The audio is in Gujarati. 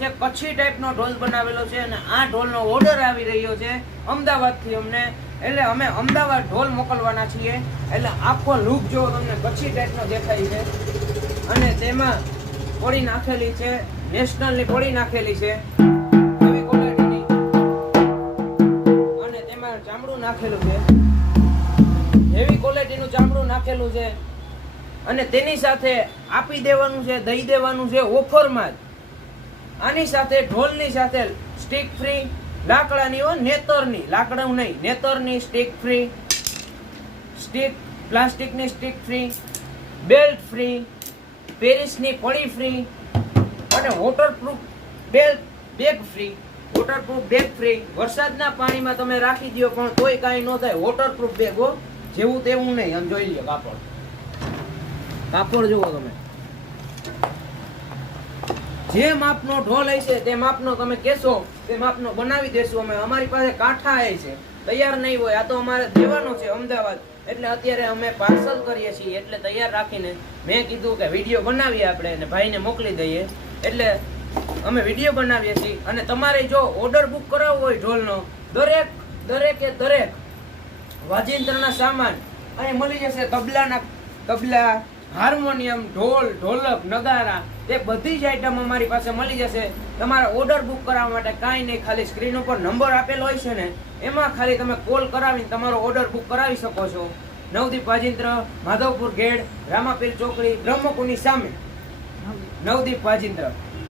છે કચ્છી ટાઈપનો ઢોલ બનાવેલો છે અને આ ઢોલનો ઓર્ડર આવી રહ્યો છે અમદાવાદથી અમને, એટલે અમે અમદાવાદ ઢોલ મોકલવાના છીએ. એટલે આખો લુક જો તમને કચ્છી ટાઈપનો દેખાય છે અને તેમાં પોળી નાખેલી છે, નેશનલની પોળી નાખેલી છે એવી ક્વોલિટીની, અને તેમાં ચામડું નાખેલું છે, એવી ક્વોલિટીનું ચામડું નાખેલું છે. અને તેની સાથે આપી દેવાનું છે, દઈ દેવાનું છે ઓફરમાં જ. આની સાથે ઢોલની સાથે સ્ટીક ફ્રી, લાકડાની હો, નેતરની, લાકડું નહીં, નેતરની સ્ટીક ફ્રી, સ્ટીક પ્લાસ્ટિકની સ્ટીક ફ્રી, બેલ્ટ ફ્રી, પેરિસની પડી ફ્રી અને waterproof bag free. Waterproof bag free. વરસાદના પાણીમાં તમે રાખી દો પણ તોય કાંઈ ન થાય. વોટરપ્રૂફ બેગ હો, જેવું તેવું નહીં. આમ જોઈ લો કાપડ જુઓ તમે, જે માપનો ઢોલ હશે તે માપનો તમે કહેશો તે માપનો બનાવી દેશું અમે. અમારી પાસે કાંઠા છે, તૈયાર નહીં હોય. આ તો અમારે દેવાનો છે અમદાવાદ, એટલે અત્યારે અમે પાર્સલ કરીએ છીએ. એટલે તૈયાર રાખીને મેં કીધું કે વિડીયો બનાવીએ આપણે અને ભાઈને મોકલી દઈએ. એટલે અમે વિડીયો બનાવીએ છીએ. અને તમારે જો ઓર્ડર બુક કરાવવો હોય ઢોલનો, દરેકે દરેક વાજિંત્રના સામાન અહીં મળી જશે. તબલા, હાર્મોનિયમ, ઢોલ, ઢોલક, નગારા, તે બધી જ આઈટમ અમારી પાસે મળી જશે. તમારે ઓર્ડર બુક કરાવવા માટે કાંઈ નહીં, ખાલી સ્ક્રીન ઉપર નંબર આપેલો હોય છે ને એમાં ખાલી તમે કોલ કરાવીને તમારો ઓર્ડર બુક કરાવી શકો છો. નવદીપ વાજિંત્ર, માધવપુર ગેડ, રામાપીર ચોકડી, બ્રહ્મકુંડની સામે નવદીપ વાજિંત્ર.